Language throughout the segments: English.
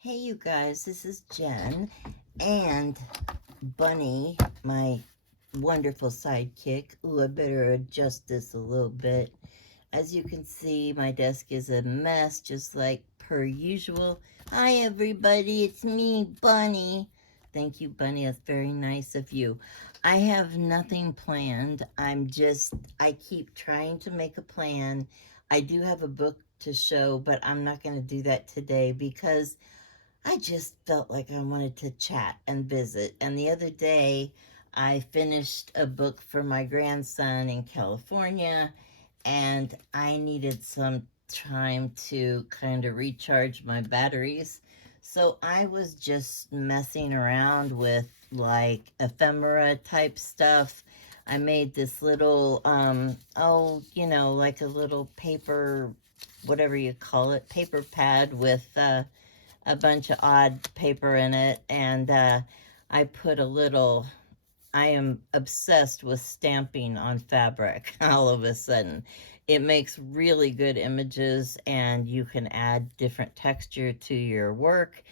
Hey you guys, this is Jen and Bunny, my wonderful sidekick. Ooh, I better adjust this a little bit. As you can see, my desk is a mess, just like per usual. Hi everybody, it's me, Bunny. Thank you, Bunny, that's very nice of you. I have nothing planned. I keep trying to make a plan. I do have a book to show, but I'm not going to do that today because I just felt like I wanted to chat and visit. And the other day, I finished a book for my grandson in California, and I needed some time to kind of recharge my batteries. So I was just messing around with like ephemera type stuff. I made this little, like a little paper, whatever you call it, paper pad with, a bunch of odd paper in it, and I put a little. I am obsessed with stamping on fabric all of a sudden. It makes really good images, and you can add different texture to your work.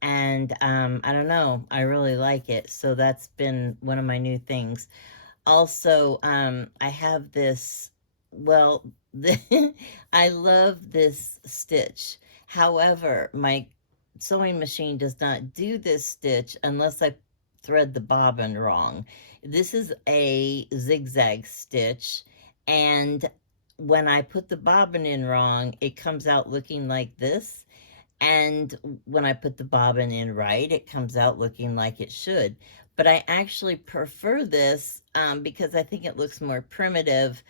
And I don't know, I really like it. So that's been one of my new things. Also, I have this, well, I love this stitch. However, my sewing machine does not do this stitch unless I thread the bobbin wrong. This is a zigzag stitch, and when I put the bobbin in wrong, it comes out looking like this. And when I put the bobbin in right, it comes out looking like it should. But I actually prefer this because I think it looks more primitive,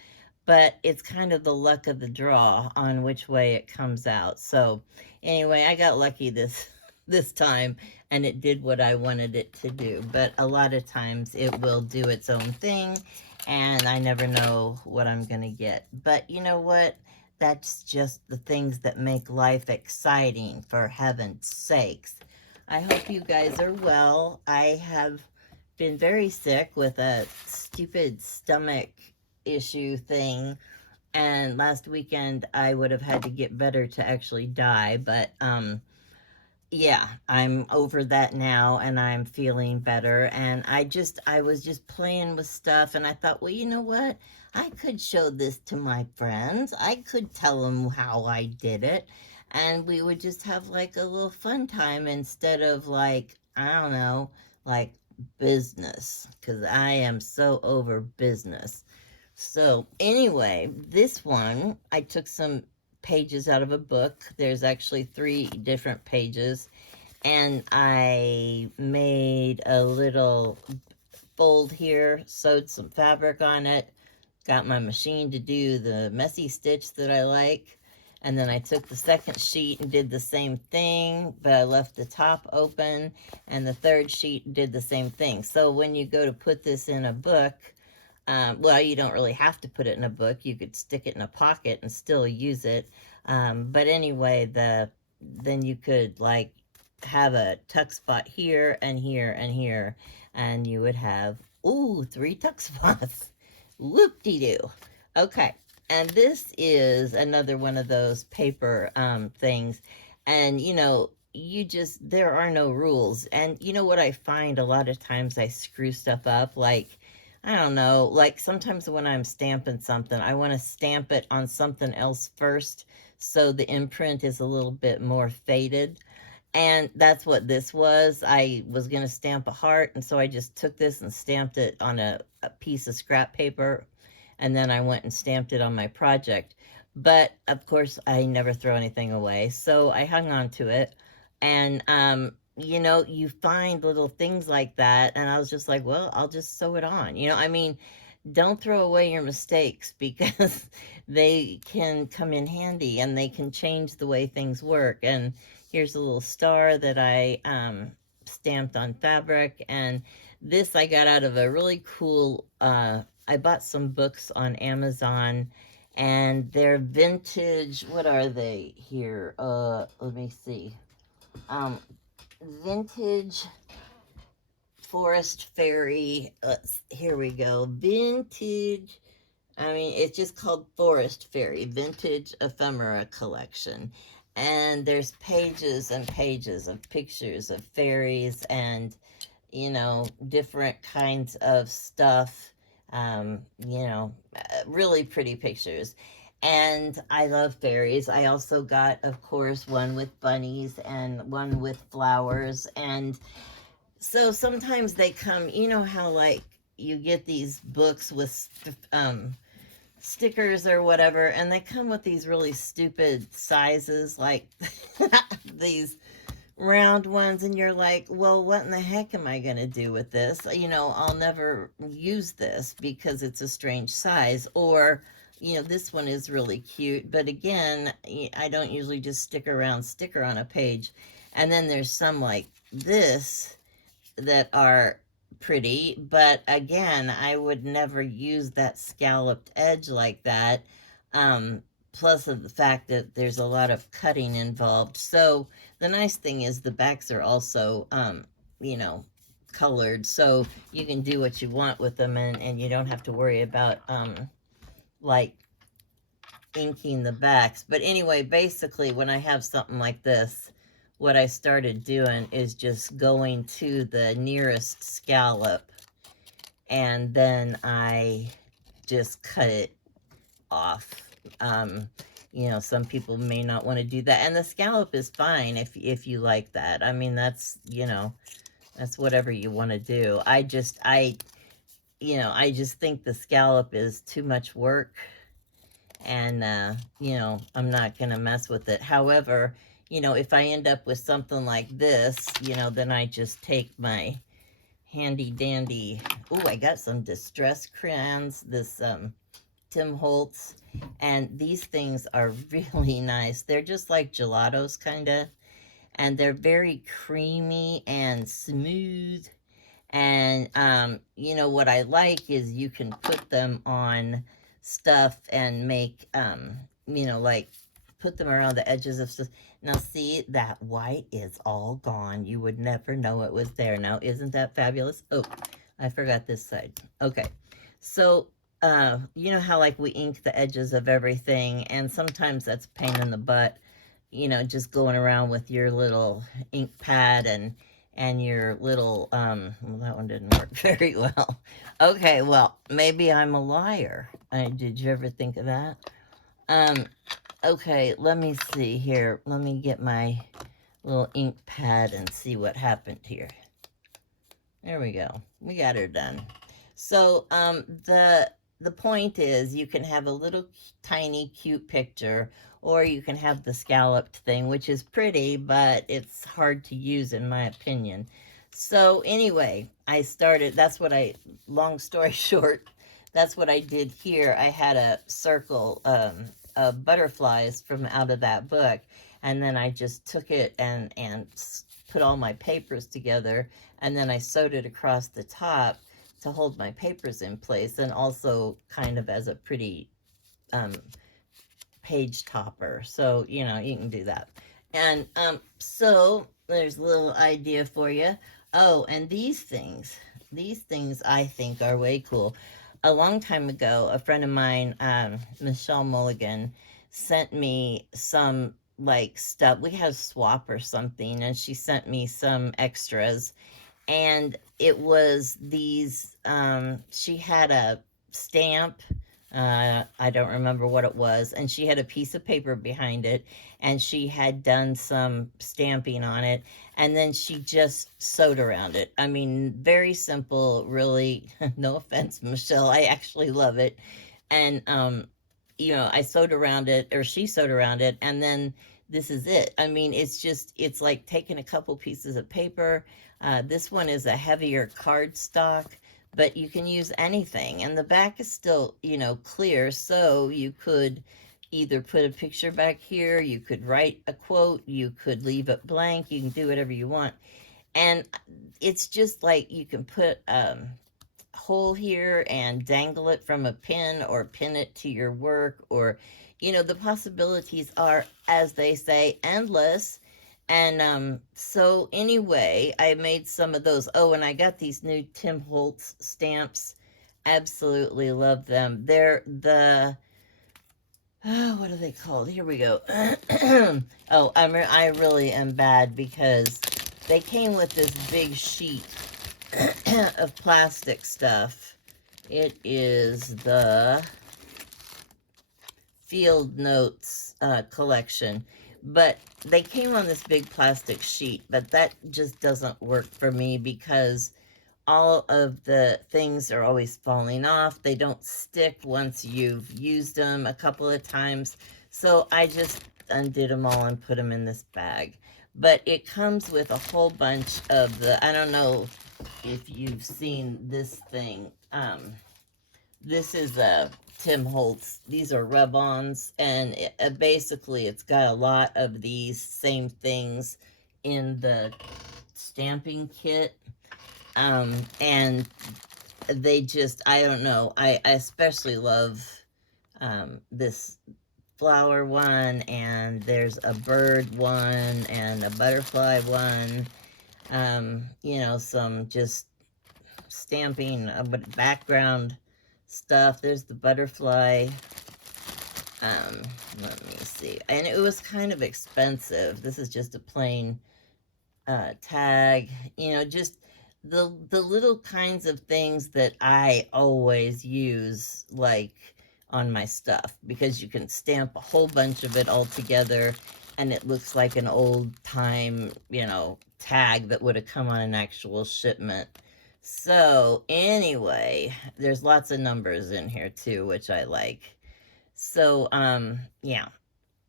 but it's kind of the luck of the draw on which way it comes out. So anyway, I got lucky this this time, and it did what I wanted it to do. But a lot of times it will do its own thing, and I never know what I'm going to get. But you know what? That's just the things that make life exciting, for heaven's sakes. I hope you guys are well. I have been very sick with a stupid stomach issue thing, and last weekend I would have had to get better to actually die, but yeah, I'm over that now, and I'm feeling better. And I was just playing with stuff, and I thought, well, you know what? I could show this to my friends. I could tell them how I did it, and we would just have like a little fun time instead of like, I don't know, like business, because I am so over business. So, anyway, this one, I took some pages out of a book. There's actually three different pages, and I made a little fold here, sewed some fabric on it, got my machine to do the messy stitch that I like. And then I took the second sheet and did the same thing, but I left the top open, and the third sheet did the same thing. So when you go to put this in a book, well, you don't really have to put it in a book. You could stick it in a pocket and still use it. But anyway, then you could like have a tuck spot here and here and here, and you would have, ooh, three tuck spots. Whoop-de-doo. Okay, and this is another one of those paper things, and there are no rules. And you know what I find a lot of times, I screw stuff up, like, I don't know, like sometimes when I'm stamping something, I want to stamp it on something else first, so the imprint is a little bit more faded. And that's what this was. I was going to stamp a heart, and so I just took this and stamped it on a piece of scrap paper, and then I went and stamped it on my project. But of course, I never throw anything away, so I hung on to it. And you find little things like that, and I was just like, well, I'll just sew it on. I mean, don't throw away your mistakes because they can come in handy, and they can change the way things work. And here's a little star that I stamped on fabric. And this I got out of a really cool, I bought some books on Amazon, and they're vintage. What are they here? Let me see. Vintage Forest Fairy. Here we go. Vintage. I mean, it's just called Forest Fairy Vintage Ephemera Collection. And there's pages and pages of pictures of fairies and, you know, different kinds of stuff. You know, really pretty pictures. And I love fairies. I also got, of course, one with bunnies and one with flowers. And so sometimes they come, you know how like you get these books with stickers or whatever, and they come with these really stupid sizes, like these round ones, and you're like, well, what in the heck am I going to do with this? You know, I'll never use this because it's a strange size. Or, you know, this one is really cute, but again, I don't usually just stick around sticker on a page. And then there's some like this that are pretty, but again, I would never use that scalloped edge like that. Plus of the fact that there's a lot of cutting involved. So the nice thing is the backs are also, you know, colored, so you can do what you want with them, and you don't have to worry about, like inking the backs. But anyway, basically, when I have something like this, what I started doing is just going to the nearest scallop, and then I just cut it off. You know, some people may not want to do that, and the scallop is fine if you like that. I mean, that's, you know, that's whatever you want to do. You know, I just think the scallop is too much work, and you know, I'm not gonna mess with it. However, you know, if I end up with something like this, you know, then I just take my handy dandy, oh, I got some distress crayons, this Tim Holtz, and these things are really nice. They're just like gelatos kind of, and they're very creamy and smooth. And you know, what I like is you can put them on stuff and make, you know, like put them around the edges of stuff. Now see, that white is all gone. You would never know it was there. Now isn't that fabulous? Oh, I forgot this side. Okay, so you know how like we ink the edges of everything, and sometimes that's a pain in the butt, you know, just going around with your little ink pad and your little, well, that one didn't work very well. Okay, well, maybe I'm a liar. Did you ever think of that? Um, okay, let me see here. Let me get my little ink pad and see what happened here. There we go. We got her done. So, the point is you can have a little tiny cute picture, or you can have the scalloped thing, which is pretty, but it's hard to use in my opinion. So anyway, long story short, that's what I did here. I had a circle of butterflies from out of that book, and then I just took it and put all my papers together, and then I sewed it across the top to hold my papers in place, and also kind of as a pretty page topper. So, you know, you can do that. And so there's a little idea for you. Oh, and these things I think are way cool. A long time ago, a friend of mine, Michelle Mulligan, sent me some like stuff. We had a swap or something, and she sent me some extras, and it was these, she had a stamp, I don't remember what it was, and she had a piece of paper behind it, and she had done some stamping on it, and then she just sewed around it. I mean, very simple, really. No offense, Michelle, I actually love it. And you know, I sewed around it, or she sewed around it, and then this is it. I mean, it's like taking a couple pieces of paper. This one is a heavier cardstock, but you can use anything. And the back is still, you know, clear, so you could either put a picture back here, you could write a quote, you could leave it blank, you can do whatever you want. And it's just like you can put hole here and dangle it from a pin, or pin it to your work, or, you know, the possibilities are, as they say, endless. And so anyway, I made some of those. Oh, and I got these new Tim Holtz stamps. Absolutely love them. They're the what are they called? Here we go. Oh, I really am bad because they came with this big sheet of plastic stuff. It is the Field Notes collection, but they came on this big plastic sheet, but that just doesn't work for me because all of the things are always falling off. They don't stick once you've used them a couple of times. So I just undid them all and put them in this bag. But it comes with a whole bunch of the, I don't know if you've seen this thing. This is a Tim Holtz. These are rub-ons, and basically it's got a lot of these same things in the stamping kit. And they just, I don't know, I especially love this flower one, and there's a bird one and a butterfly one. You know, some just stamping background stuff. There's the butterfly. Let me see. And it was kind of expensive. This is just a plain tag. You know, just the little kinds of things that I always use, like on my stuff, because you can stamp a whole bunch of it all together and it looks like an old time, you know, tag that would have come on an actual shipment. So anyway, there's lots of numbers in here too, which I like. So yeah.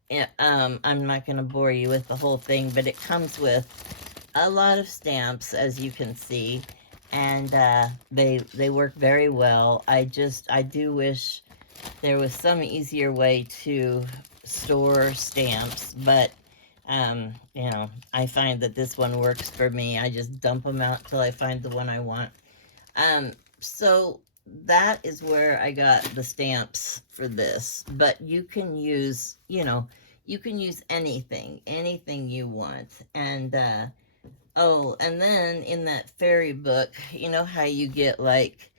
Yeah, I'm not going to bore you with the whole thing, but it comes with a lot of stamps, as you can see, and they work very well. I do wish there was some easier way to store stamps, but you know, I find that this one works for me. I just dump them out till I find the one I want. So that is where I got the stamps for this, but you can use, you know, you can use anything you want. And oh, and then in that fairy book, you know how you get like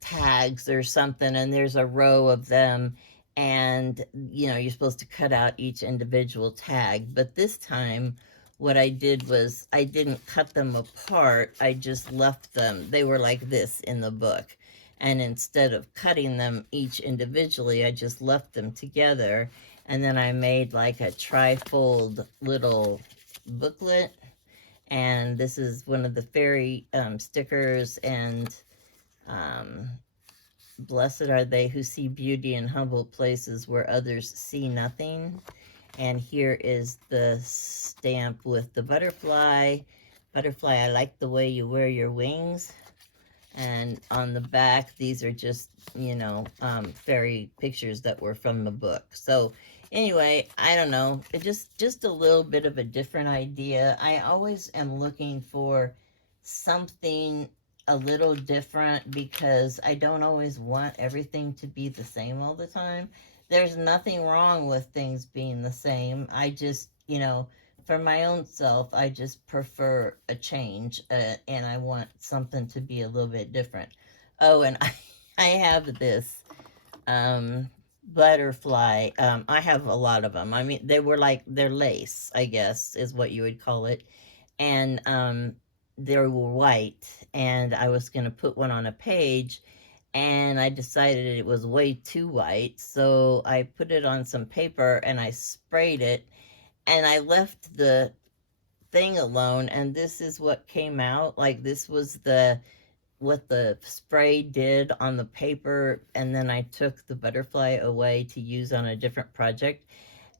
tags or something, and there's a row of them, and you know, you're supposed to cut out each individual tag. But this time, what I did was I didn't cut them apart, I just left them. They were like this in the book. And instead of cutting them each individually, I just left them together. And then I made like a tri-fold little booklet, and this is one of the fairy stickers, and blessed are they who see beauty in humble places where others see nothing. And here is the stamp with the butterfly. Butterfly, I like the way you wear your wings. And on the back, these are just, you know, fairy pictures that were from the book. So anyway, I don't know, it just a little bit of a different idea. I always am looking for something a little different because I don't always want everything to be the same all the time. There's nothing wrong with things being the same. I just, you know, for my own self, I just prefer a change, and I want something to be a little bit different. Oh, and I have this butterfly. I have a lot of them. I mean, they were like, they're lace, I guess, is what you would call it. And they were white, and I was going to put one on a page, and I decided it was way too white. So I put it on some paper and I sprayed it, and I left the thing alone, and this is what came out. Like, this was the what the spray did on the paper, and then I took the butterfly away to use on a different project,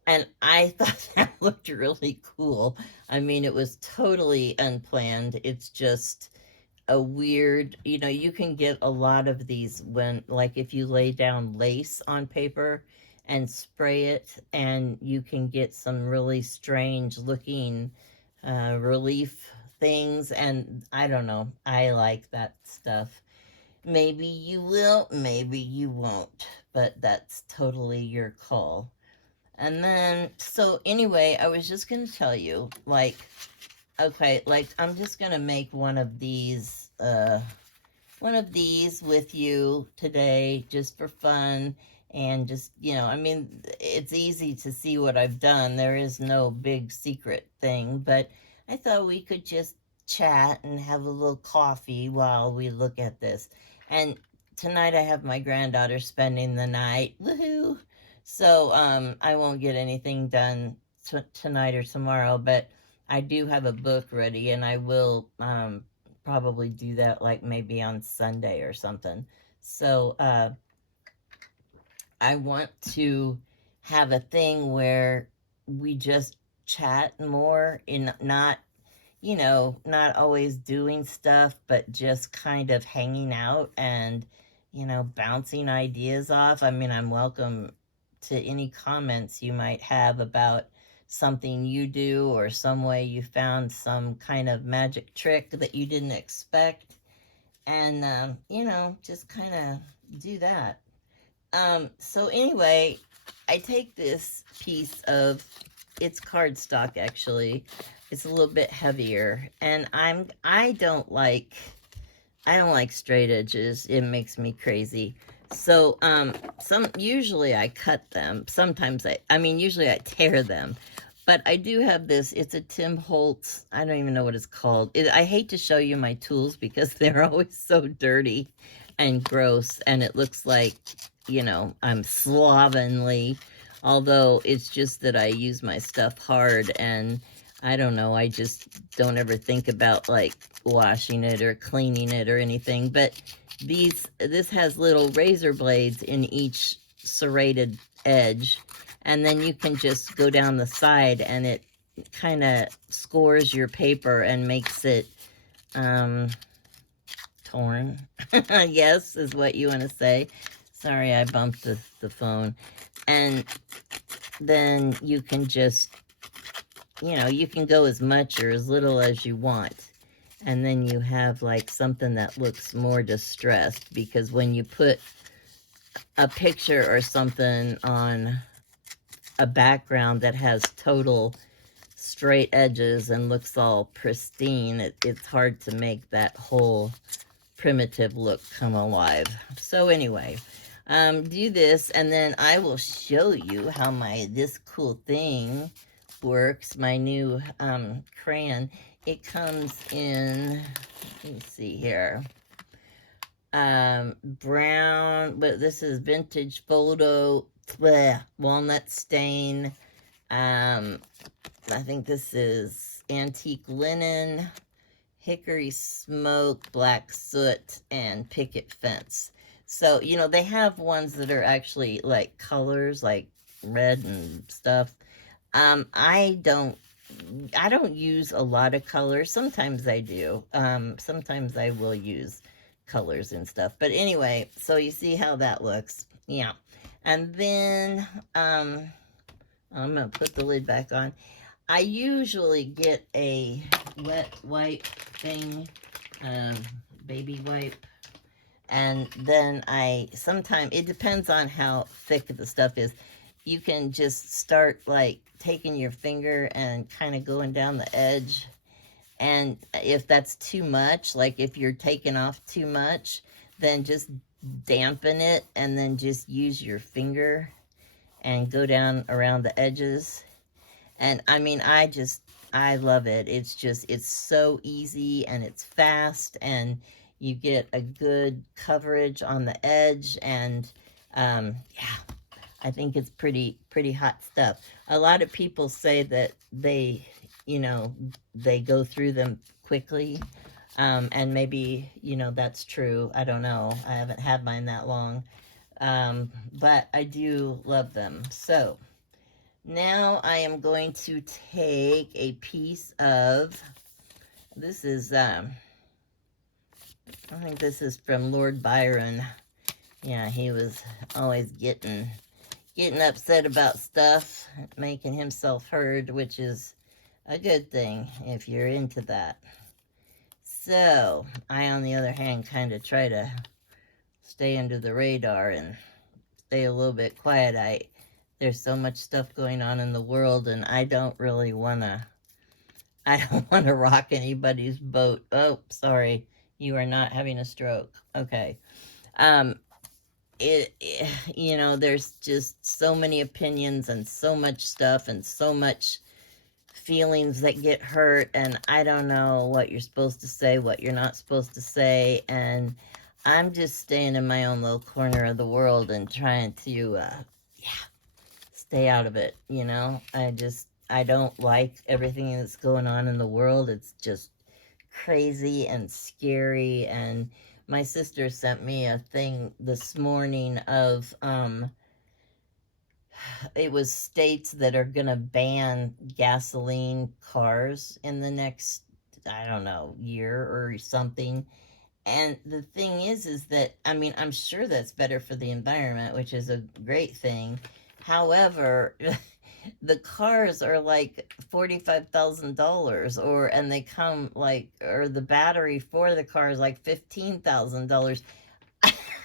and I thought that looked really cool. I mean, it was totally unplanned. It's just a weird, you know, you can get a lot of these when, like, if you lay down lace on paper and spray it, and you can get some really strange looking relief things. And I don't know, I like that stuff. Maybe you will, maybe you won't, but that's totally your call. And then, so anyway, I was just going to tell you, like, okay, like, I'm just going to make one of these with you today, just for fun. and just, I mean, it's easy to see what I've done. There is no big secret thing, but I thought we could just chat and have a little coffee while we look at this. And tonight I have my granddaughter spending the night. Woohoo! So I won't get anything done tonight or tomorrow, but I do have a book ready, and I will probably do that like maybe on Sunday or something. So I want to have a thing where we just chat more, in not, not always doing stuff, but just kind of hanging out and, bouncing ideas off. I mean, I'm welcome to any comments you might have about something you do, or some way you found some kind of magic trick that you didn't expect. And, just kind of do that. So anyway, I take this piece of, it's cardstock actually. It's a little bit heavier, and I don't like straight edges. It makes me crazy. So usually I cut them. Sometimes usually I tear them. But I do have this. It's a Tim Holtz. I don't even know what it's called. I hate to show you my tools because they're always so dirty and gross, and it looks like, I'm slovenly. Although it's just that I use my stuff hard, and I don't know, I just don't ever think about like washing it or cleaning it or anything. But this has little razor blades in each serrated edge, and then you can just go down the side, and it kind of scores your paper and makes it torn. Yes, is what you want to say. Sorry, I bumped the phone. And then you can just, you can go as much or as little as you want. And then you have like something that looks more distressed, because when you put a picture or something on a background that has total straight edges and looks all pristine, it's hard to make that whole primitive look come alive. So anyway, do this, and then I will show you how this cool thing works. My new crayon. It comes in, let me see here, brown, but this is vintage photo, walnut stain. I think this is antique linen, hickory smoke, black soot, and picket fence. So, they have ones that are actually like colors, like red and stuff. I don't use a lot of colors. Sometimes I do. Sometimes I will use colors and stuff. But anyway, so you see how that looks. Yeah. And then I'm gonna put the lid back on. I usually get a wet wipe thing, baby wipe, and then sometimes, it depends on how thick the stuff is. You can just start like taking your finger and kind of going down the edge. And if that's too much, like if you're taking off too much, then just dampen it, and then just use your finger and go down around the edges. And I mean, I love it. It's so easy, and it's fast, and you get a good coverage on the edge. And yeah, I think it's pretty hot stuff. A lot of people say that they go through them quickly. And maybe, that's true. I don't know. I haven't had mine that long. But I do love them. So now I am going to take a piece of, this is, I think this is from Lord Byron. Yeah, he was always getting upset about stuff, making himself heard, which is a good thing if you're into that. So, I, on the other hand, kind of try to stay under the radar and stay a little bit quiet. There's so much stuff going on in the world, and I don't want to rock anybody's boat. Oh, sorry. You are not having a stroke. Okay. you know, there's just so many opinions and so much stuff and so much feelings that get hurt, and I don't know what you're supposed to say, what you're not supposed to say, and I'm just staying in my own little corner of the world and trying to, yeah, stay out of it, you know? I don't like everything that's going on in the world. It's just crazy and scary, and my sister sent me a thing this morning of, it was states that are going to ban gasoline cars in the next, I don't know, year or something. And the thing is that, I mean, I'm sure that's better for the environment, which is a great thing. However, the cars are like $45,000, or, and they come like, or the battery for the car is like $15,000.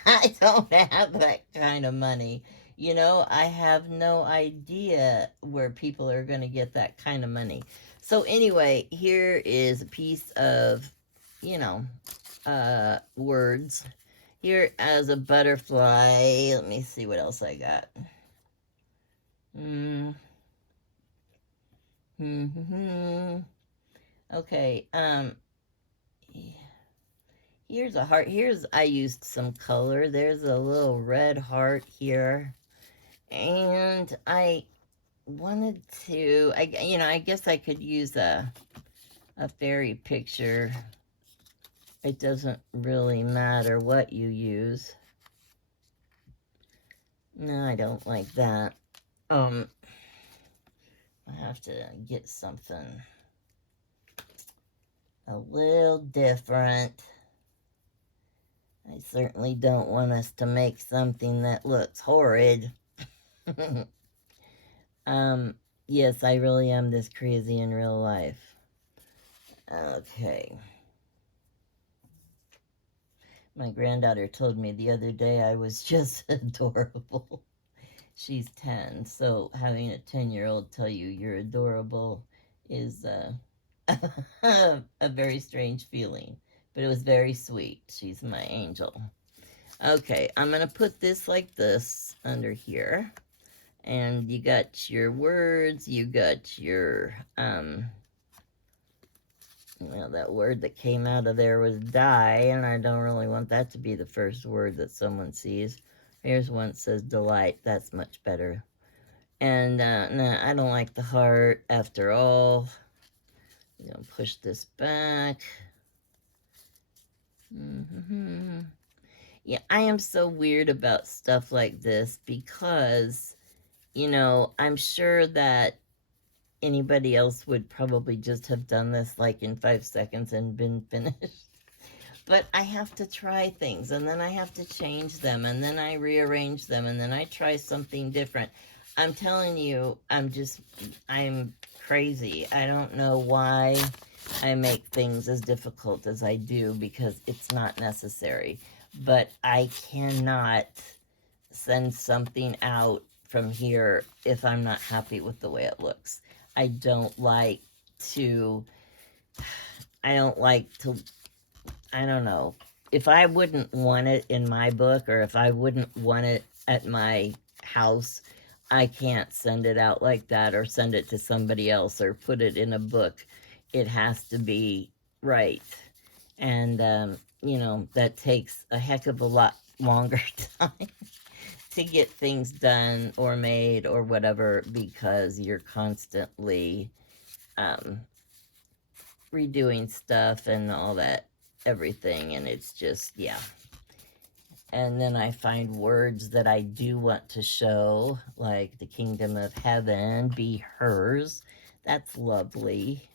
I don't have that kind of money. You know, I have no idea where people are going to get that kind of money. So, anyway, here is a piece of, you know, words. Here as a butterfly. Let me see what else I got. Mm-hmm. Okay, here's a heart. Here's, I used some color. There's a little red heart here. And I wanted to, you know, I guess I could use a fairy picture. It doesn't really matter what you use. No, I don't like that. I have to get something a little different. I certainly don't want us to make something that looks horrid. Yes, I really am this crazy in real life. Okay. My granddaughter told me the other day I was just adorable. She's 10, so having a 10-year-old tell you you're adorable is a very strange feeling. But it was very sweet. She's my angel. Okay, I'm going to put this like this under here. And you got your words, you got your, well, that word that came out of there was die, and I don't really want that to be the first word that someone sees. Here's one that says delight. That's much better. And, no, I don't like the heart after all. I'm going to push this back. Yeah, I am so weird about stuff like this because, you know, I'm sure that anybody else would probably just have done this like in 5 seconds and been finished. But I have to try things, and then I have to change them, and then I rearrange them, and then I try something different. I'm telling you, I'm crazy. I don't know why I make things as difficult as I do, because it's not necessary. But I cannot send something out from here if I'm not happy with the way it looks. I don't like to, I don't know. If I wouldn't want it in my book, or if I wouldn't want it at my house, I can't send it out like that, or send it to somebody else, or put it in a book. It has to be right. And, you know, that takes a heck of a lot longer time to get things done or made or whatever, because you're constantly redoing stuff and all that, everything, and it's just, yeah. And then I find words that I do want to show, like the kingdom of heaven, be hers. That's lovely.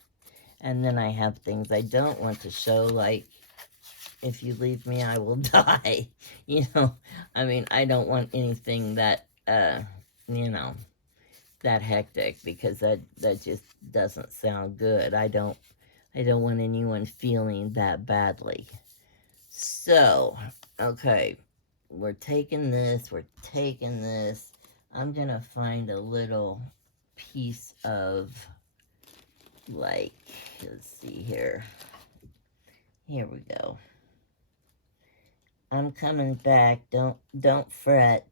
And then I have things I don't want to show, like, if you leave me, I will die. You know, I mean, I don't want anything that, you know, that hectic, because that just doesn't sound good. I don't want anyone feeling that badly. So, okay, we're taking this. I'm gonna find a little piece of, like, let's see here. Here we go. I'm coming back. Don't fret.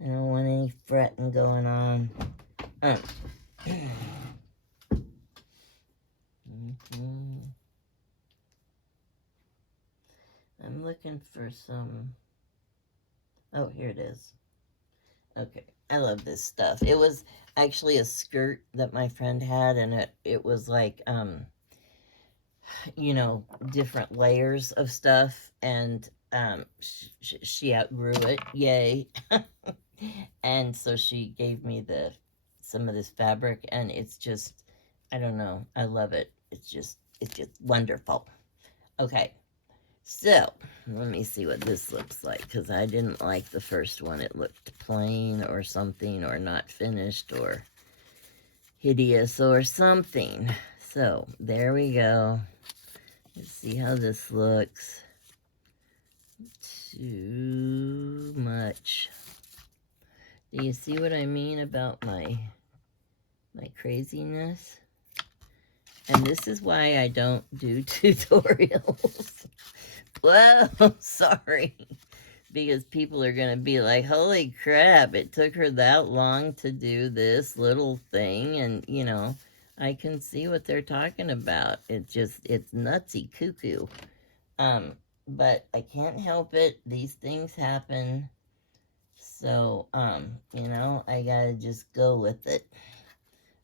I don't want any fretting going on. I'm looking for some. Oh, here it is. Okay, I love this stuff. It was actually a skirt that my friend had, and it was like you know, different layers of stuff, and she outgrew it. Yay! And so she gave me some of this fabric, and it's just, I don't know, I love it. It's just wonderful. Okay, so let me see what this looks like, because I didn't like the first one. It looked plain or something, or not finished, or hideous or something. So there we go. Let's see how this looks. Too much. Do you see what I mean about my craziness? And this is why I don't do tutorials. Whoa, sorry. Because people are going to be like, holy crap, it took her that long to do this little thing. And, you know, I can see what they're talking about. It's nutsy cuckoo. But I can't help it. These things happen. So, you know, I gotta just go with it.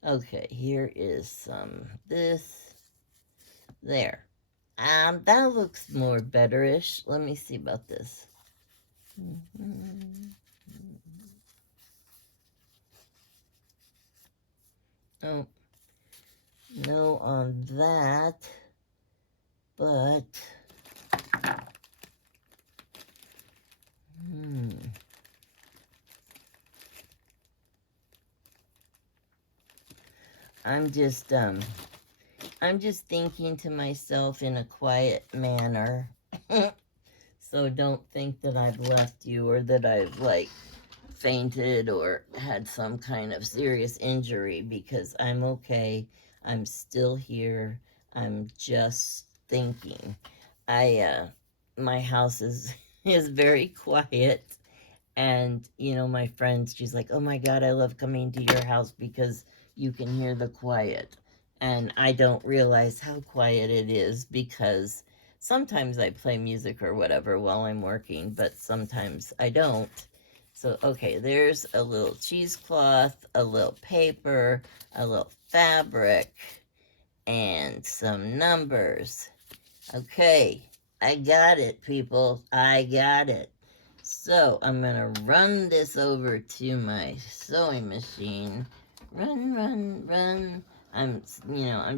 Okay, here is some this. There. That looks more betterish. Let me see about this. Oh, no on that, but I'm just thinking to myself in a quiet manner. So don't think that I've left you, or that I've like fainted or had some kind of serious injury, because I'm okay. I'm still here. I'm just thinking. My house is is very quiet, and you know, my friend, she's like, "Oh my God, I love coming to your house because you can hear the quiet." And I don't realize how quiet it is, because sometimes I play music or whatever while I'm working, but sometimes I don't. So, okay, there's a little cheesecloth, a little paper, a little fabric, and some numbers. Okay, I got it, people. I got it. So, I'm going to run this over to my sewing machine. Run, run, run. I'm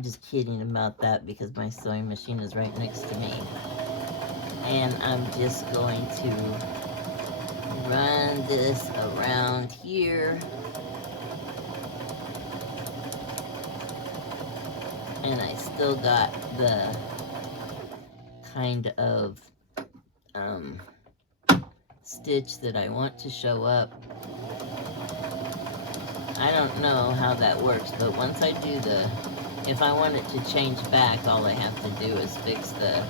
just kidding about that, because my sewing machine is right next to me. And I'm just going to run this around here. And I still got the kind of stitch that I want to show up. I don't know how that works, but once I do if I want it to change back, all I have to do is fix the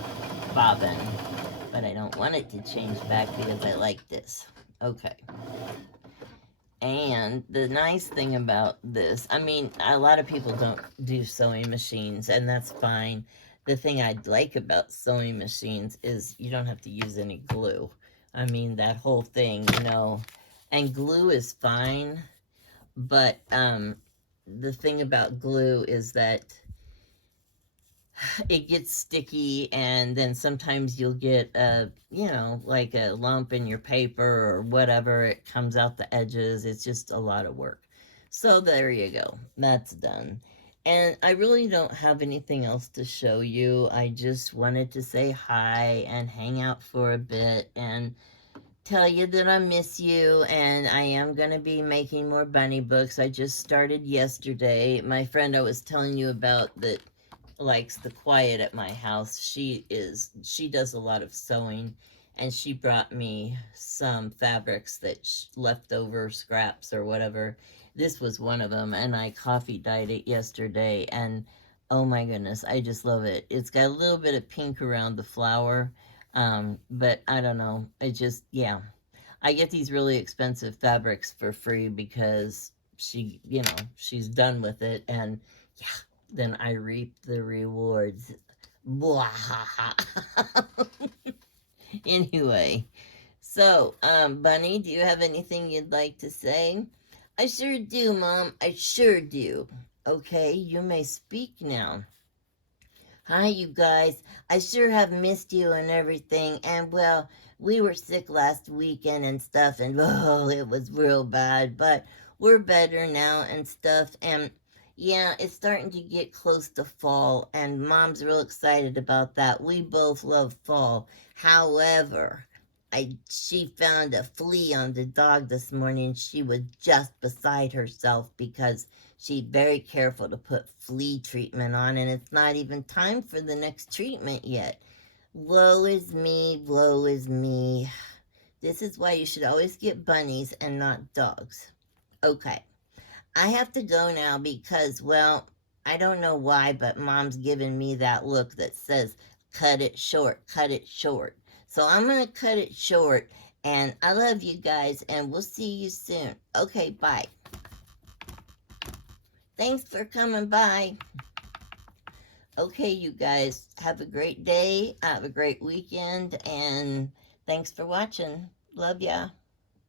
bobbin. But I don't want it to change back because I like this. Okay. And the nice thing about this, I mean, a lot of people don't do sewing machines, and that's fine. The thing I like about sewing machines is you don't have to use any glue. I mean, that whole thing, you know, and glue is fine, but the thing about glue is that it gets sticky, and then sometimes you'll get you know, like a lump in your paper or whatever. It comes out the edges. It's just a lot of work. So there you go. That's done. And I really don't have anything else to show you. I just wanted to say hi and hang out for a bit and tell you that I miss you, and I am going to be making more bunny books. I just started yesterday. My friend I was telling you about that likes the quiet at my house, she does a lot of sewing, and she brought me some fabrics that leftover scraps or whatever. This was one of them, and I coffee dyed it yesterday, and oh my goodness, I just love it. It's got a little bit of pink around the flower. But I don't know. It just, yeah. I get these really expensive fabrics for free because she's done with it, and yeah, then I reap the rewards. Blah. Anyway, so, Bunny, do you have anything you'd like to say? I sure do, Mom. I sure do. Okay, you may speak now. Hi, you guys. I sure have missed you and everything. And well, we were sick last weekend and stuff, and oh, it was real bad. But we're better now and stuff. And yeah, it's starting to get close to fall, and Mom's real excited about that. We both love fall. However, she found a flea on the dog this morning. She was just beside herself because she's very careful to put flea treatment on, and it's not even time for the next treatment yet. Woe is me, woe is me. This is why you should always get bunnies and not dogs. Okay, I have to go now because, well, I don't know why, but Mom's giving me that look that says, cut it short, cut it short. So I'm going to cut it short, and I love you guys, and we'll see you soon. Okay, bye. Thanks for coming by. Okay, you guys, have a great day, have a great weekend, and thanks for watching. Love ya.